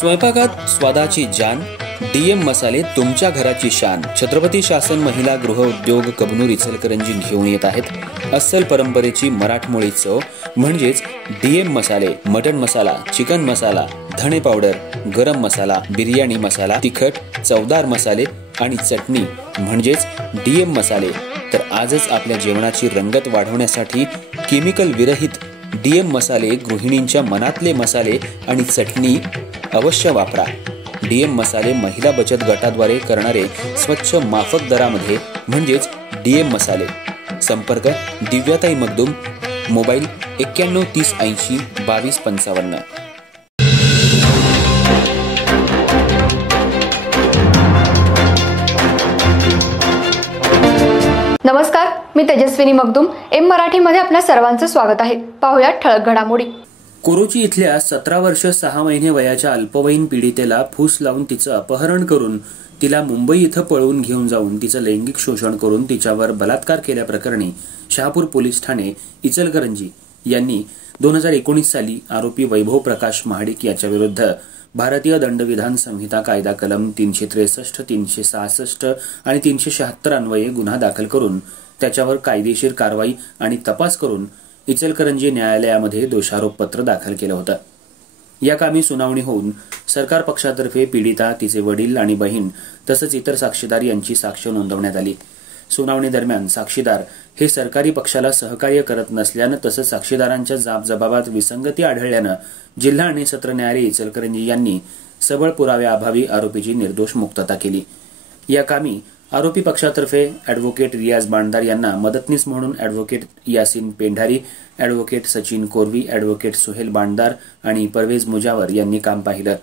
स्वयंपाकात स्वादाची जान, डीएम मसाले तुमच्या घराची शान. छत्रपती शासन महिला गृह उद्योग कबनूर इचलकरंजी घेऊन येत आहेत अस्सल परंपरेची मराठमोळी चव म्हणजेच डीएम मसाले. मटन मसाला, चिकन मसाला, धणे पावडर, गरम मसाला, बिर्याणी मसाला, तिखट चवदार मसाले आणि चटणी म्हणजेच डीएम मसाले. तर आजच आपल्या जेवणाची रंगत वाढवण्यासाठी केमिकल विरहित डीएम मसाले, गृहिणींच्या मनातले मसाले आणि चटणी अवश्य वापरा. डीएम मसाले महिला बचत गटाद्वारे करणारे स्वच्छ माफक दरामध्ये म्हणजेच डीएम मसाले. संपर्क दिव्याताई मगदूम, मोबाईल 91 30 80 22 55. नमस्कार, मी तेजस्विनी मगदूम. एम मराठीमध्ये आपल्या सर्वांचं स्वागत आहे. पाहूया ठळक घडामोडी. कोरोची इथल्या 17 वर्ष 6 महिने वयाच्या अल्पवयीन पीडितेला फूस लावून तिचं अपहरण करून तिला मुंबई इथं पळवून घेऊन जाऊन तिचं लैंगिक शोषण करून तिच्यावर बलात्कार केल्याप्रकरणी शहापूर पोलीस ठाणे इचलकरंजी यांनी 2019 साली आरोपी वैभव प्रकाश महाडिक याच्या विरुद्ध भारतीय दंडविधान संहिता कायदा कलम 363, 366 आणि 376 अन्वये गुन्हा दाखल करून त्याच्यावर कायदेशीर कारवाई आणि तपास करून इचलकरंजी न्यायालयामध्ये दोषारोपपत्र दाखल केलं होतं. या कामी सुनावणी होऊन सरकार पक्षातर्फे पीडिता, तिचे वडील आणि बहीण तसंच इतर साक्षीदार यांची साक्ष नोंदवण्यात आली. सुनावणी दरम्यान साक्षीदार हे सरकारी पक्षाला सहकार्य करत नसल्यानं तसंच साक्षीदारांच्या जाबजबाबात विसंगती आढळल्यानं जिल्हा आणि सत्र न्यायालय इचलकरंजी यांनी सबळ पुराव्याअभावी आरोपीची निर्दोष मुक्तता केली. या कामी आरोपी पक्षातर्फे ॲडव्होकेट रियाज बांडदार यांना मदतनीस म्हणून advocate Yasin Pendhari, advocate Sachin Korvi, advocate Suhel Bandadar आणि परवेज मुजावर यांनी काम पाहिलं.